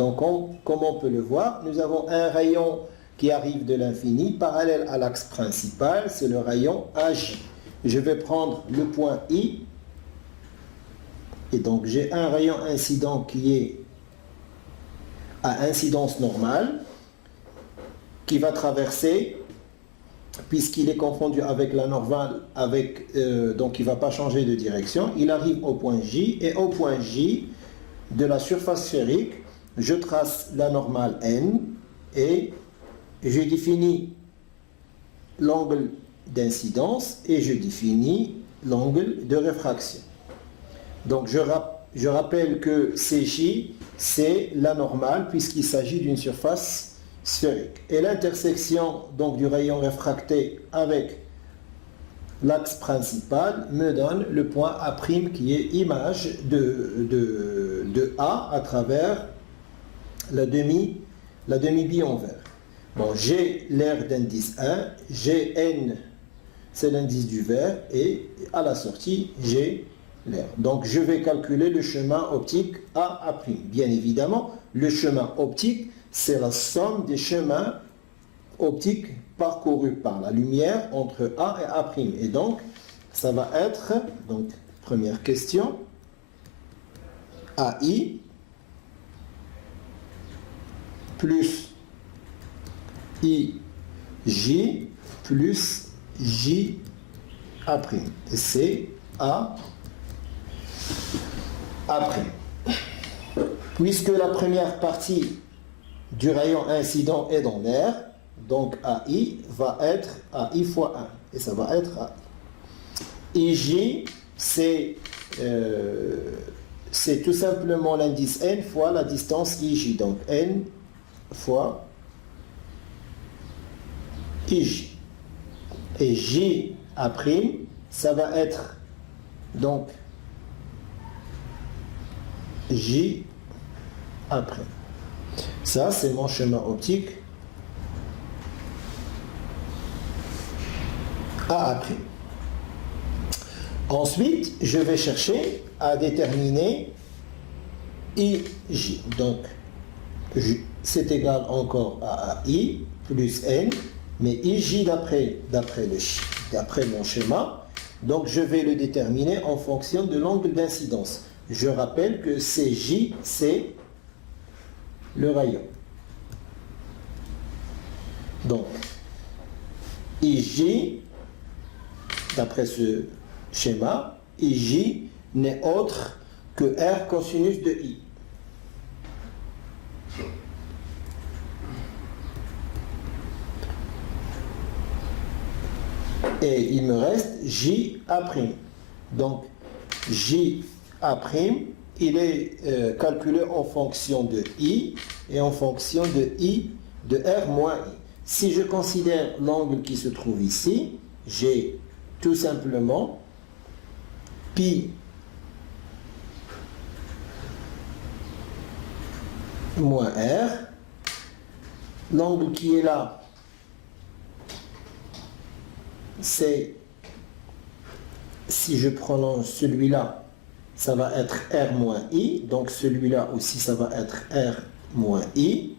Donc, comme on peut le voir, nous avons un rayon qui arrive de l'infini, parallèle à l'axe principal, c'est le rayon AJ. Je vais prendre le point I, et donc j'ai un rayon incident qui est à incidence normale, qui va traverser, puisqu'il est confondu avec la normale, donc il ne va pas changer de direction, il arrive au point J, et au point J de la surface sphérique, je trace la normale N, et je définis l'angle d'incidence, et je définis l'angle de réfraction. Donc je rappelle que CJ, c'est la normale, puisqu'il s'agit d'une surface sphérique. Et l'intersection donc du rayon réfracté avec l'axe principal me donne le point A' qui est image de A à travers la demi-bille en verre. Bon, j'ai l'aire d'indice 1, j'ai N, c'est l'indice du verre, et à la sortie, j'ai l'aire. Donc je vais calculer le chemin optique A'. Bien évidemment, le chemin optique, c'est la somme des chemins optiques parcourus par la lumière entre A et A'. Et donc, ça va être, donc, première question, AI plus IJ plus JA'. Et c'est A'. Puisque la première partie du rayon incident est dans l'air, donc AI va être AI fois 1. Et ça va être AI. IJ, c'est tout simplement l'indice N fois la distance IJ. Donc N fois IJ. Et JA', ça va être donc J'. Ça, c'est mon chemin optique A'. Ensuite, je vais chercher à déterminer IJ. Donc, c'est égal encore à AI plus N, mais IJ d'après mon schéma, donc je vais le déterminer en fonction de l'angle d'incidence. Je rappelle que CJ, c'est le rayon. Donc, IJ, d'après ce schéma, IJ n'est autre que R cosinus de I. Et il me reste JA'. Donc, JA', il est calculé en fonction de I et en fonction de I de R moins I. Si je considère l'angle qui se trouve ici, j'ai tout simplement pi moins R. L'angle qui est là, c'est, si je prononce celui-là, ça va être R moins I, donc celui-là aussi ça va être R moins I.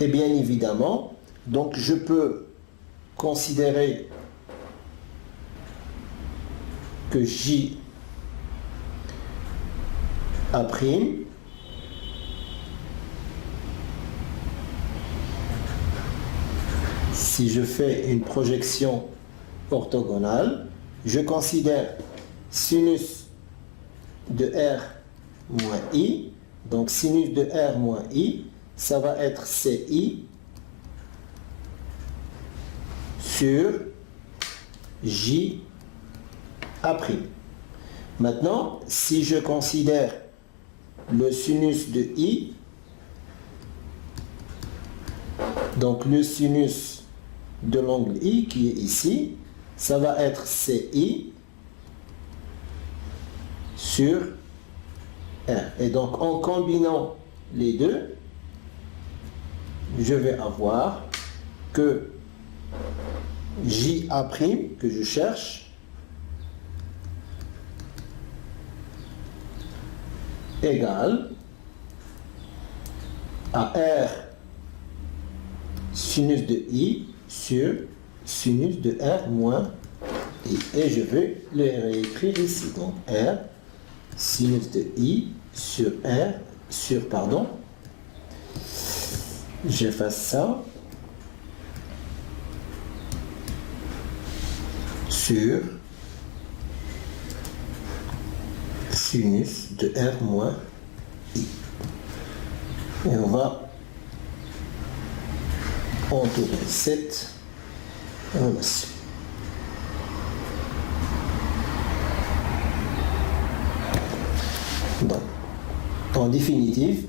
Et bien évidemment, donc je peux considérer que J' si je fais une projection orthogonale, je considère sinus de R moins I, donc sinus de R moins I, ça va être CI sur JA'. Maintenant, si je considère le sinus de I, donc le sinus de l'angle I qui est ici, ça va être CI sur R. Et donc en combinant les deux, je vais avoir que JA' que je cherche égale à R sinus de I sur sinus de R moins I. Et je vais le réécrire ici. Donc R sinus de I sur R sur, pardon, j'efface ça, sur sinus de R moins I. Et on va entourer cette relation. Donc, en définitive,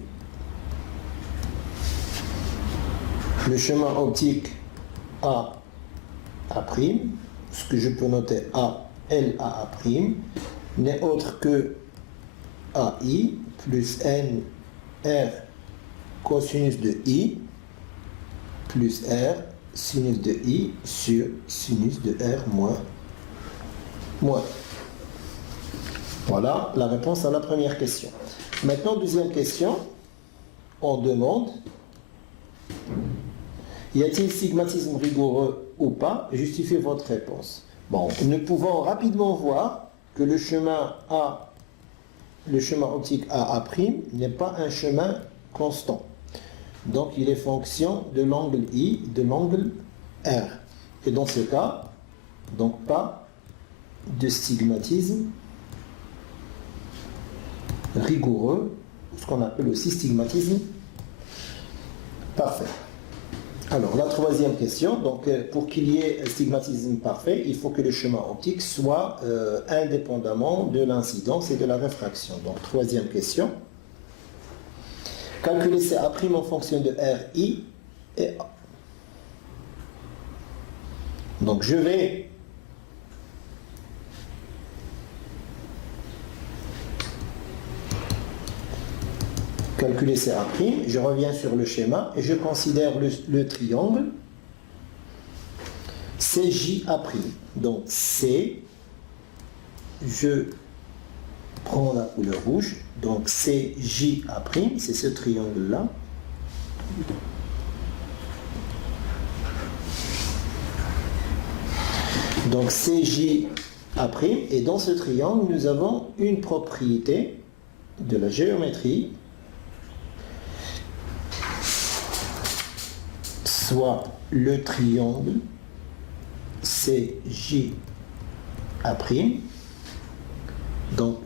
le chemin optique A', ce que je peux noter A, LA', n'est autre que AI plus N R cosinus de I plus R sinus de I sur sinus de R moins. Voilà la réponse à la première question. Maintenant, deuxième question, on demande: y a-t-il stigmatisme rigoureux ou pas? Justifiez votre réponse. Bon, nous pouvons rapidement voir que le chemin optique AA' n'est pas un chemin constant. Donc, il est fonction de l'angle I, de l'angle R. Et dans ce cas, donc pas de stigmatisme rigoureux, ce qu'on appelle aussi stigmatisme parfait. Alors, la troisième question, donc pour qu'il y ait un stigmatisme parfait, il faut que le chemin optique soit indépendamment de l'incidence et de la réfraction. Donc, troisième question. Calculer CA' en fonction de RI et A. Donc, je vais calculer CA', je reviens sur le schéma et je considère le triangle CJA'. Donc C, je prends la couleur rouge, donc CJA', c'est ce triangle-là. Donc CJA', et dans ce triangle, nous avons une propriété de la géométrie, soit le triangle CJA'. Donc,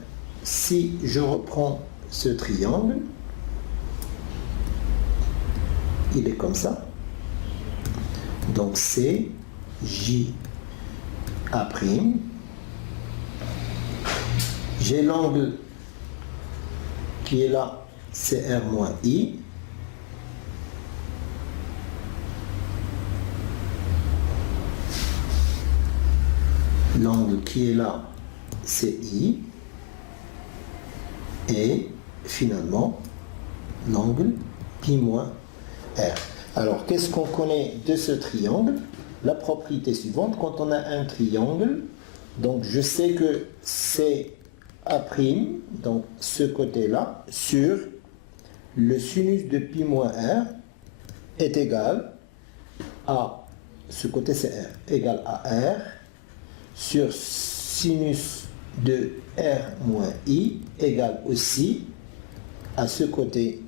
si je reprends ce triangle, il est comme ça. Donc, CJA'. J'ai l'angle qui est là, c'est R moins I. L'angle qui est là, c'est I. Et finalement, l'angle pi moins R. Alors, qu'est-ce qu'on connaît de ce triangle? La propriété suivante, quand on a un triangle, donc je sais que c'est A', donc ce côté-là, sur le sinus de pi moins R est égal à, ce côté c'est R, égal à R, sur sinus de R moins I égale aussi à ce côté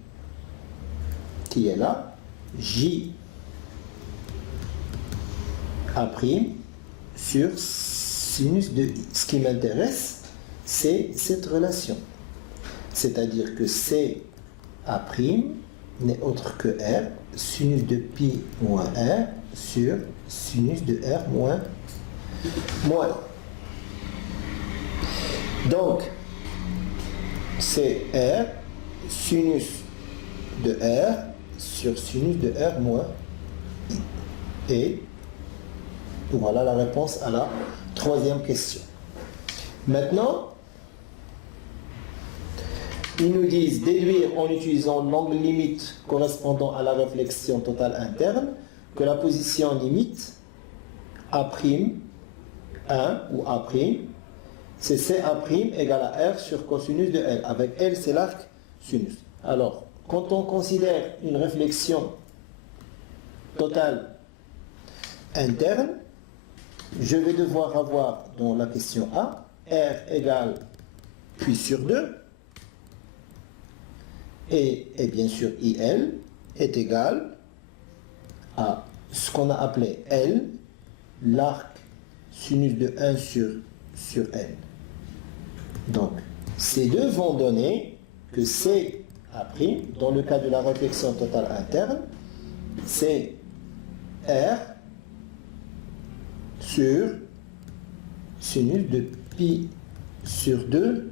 qui est là, J' sur sinus de I. Ce qui m'intéresse, c'est cette relation. C'est-à-dire que CA' n'est autre que R, sinus de pi moins R sur sinus de R moins. Donc, c'est R, sinus de R sur sinus de R moins I. Et voilà la réponse à la troisième question. Maintenant, ils nous disent déduire en utilisant l'angle limite correspondant à la réflexion totale interne que la position limite A', 1 ou A', c'est CA' égale à R sur cosinus de L. Avec L, c'est l'arc sinus. Alors, quand on considère une réflexion totale interne, je vais devoir avoir dans la question A, R égale puis sur 2, et bien sûr IL est égal à ce qu'on a appelé L, l'arc sinus de 1 sur N. Donc, ces deux vont donner que CA', dans le cas de la réflexion totale interne, c'est R sur sinus de pi sur 2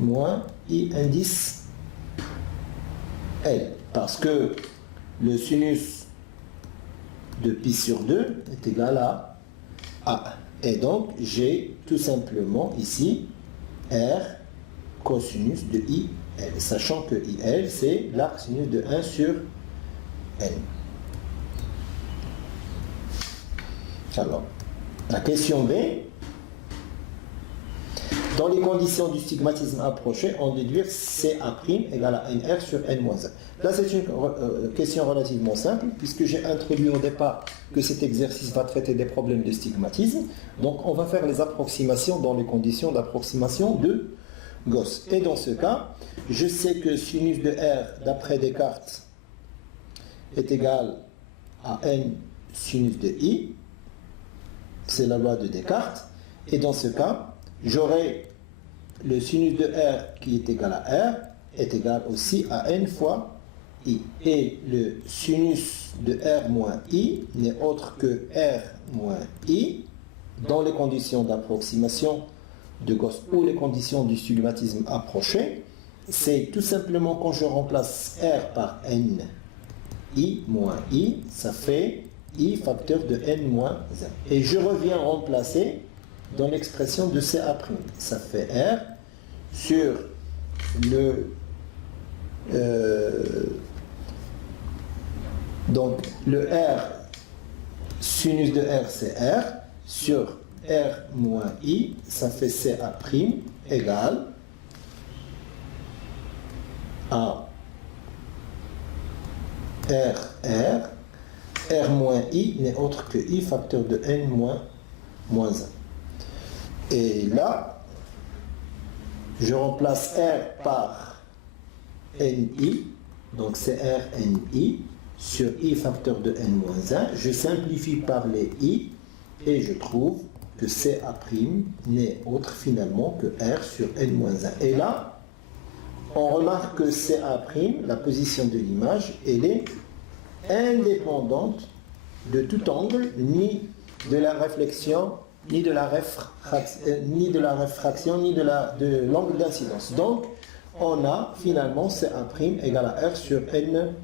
moins I indice L. Parce que le sinus de pi sur 2 est égal à A. Et donc, j'ai tout simplement ici R cosinus de IL, sachant que IL, c'est l'arc sinus de 1 sur N. Alors, la question B. Dans les conditions du stigmatisme approché, on déduire CA' égale à NR sur N-1. Là, c'est une question relativement simple, puisque j'ai introduit au départ que cet exercice va traiter des problèmes de stigmatisme. Donc, on va faire les approximations dans les conditions d'approximation de Gauss. Et dans ce cas, je sais que sinus de R, d'après Descartes, est égal à N sinus de I. C'est la loi de Descartes. Et dans ce cas, j'aurai le sinus de R qui est égal à R est égal aussi à N fois I. Et le sinus de R moins I n'est autre que R moins I dans les conditions d'approximation de Gauss ou les conditions du stigmatisme approché. C'est tout simplement quand je remplace R par N I moins I, ça fait I facteur de N moins 1. Et je reviens remplacer dans l'expression de CA'. Ça fait R sur donc le R, sinus de R, c'est R, sur R moins I, ça fait CA' égale à R moins I n'est autre que I facteur de N moins 1. Et là, je remplace R par NI, donc c'est R NI, sur I facteur de N-1. Je simplifie par les I et je trouve que CA' n'est autre finalement que R sur N-1. Et là, on remarque que CA', la position de l'image, elle est indépendante de tout angle, ni de la réflexion, ni de la réfraction, ni de l'angle d'incidence. Donc, on a finalement CA' égale à R sur N-1.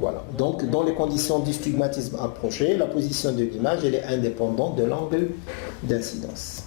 Voilà. Donc, dans les conditions du stigmatisme approché, la position de l'image, elle est indépendante de l'angle d'incidence.